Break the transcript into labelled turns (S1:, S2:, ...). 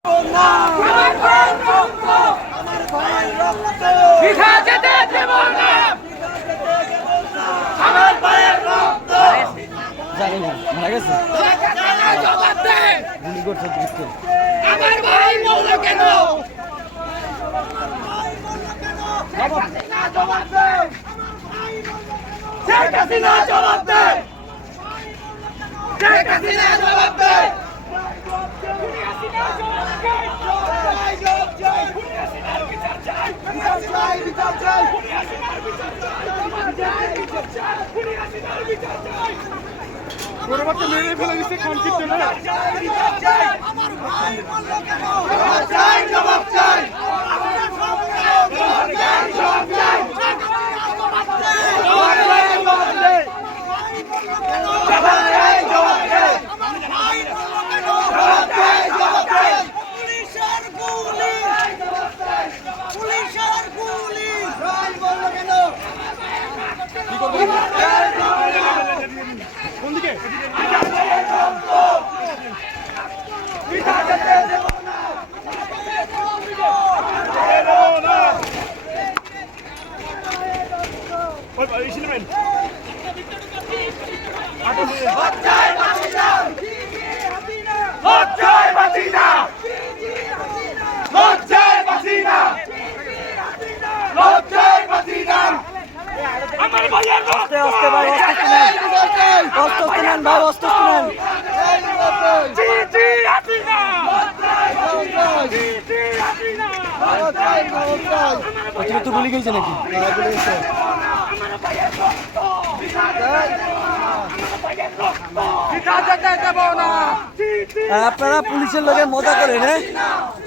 S1: আমার ভাই মরল কেন? জবাব দে! শেখ হাসিনা জবাব দে! শেখ হাসিনা জবাব দে!
S2: গরবাতে মেরে ফেলে দিচ্ছে সংক্ষিপ্ত না
S1: আমার ভাই বলল কেন? চাই জবাব চাই!
S2: কোন দিকে
S3: আস্তে আস্তে ভাই অস্ত্র নেন ভাই অস্ত্র নেন অতিরিক্ত গুলি গেছে নাকি আপনারা পুলিশের লোকের মজা করেন হ্যাঁ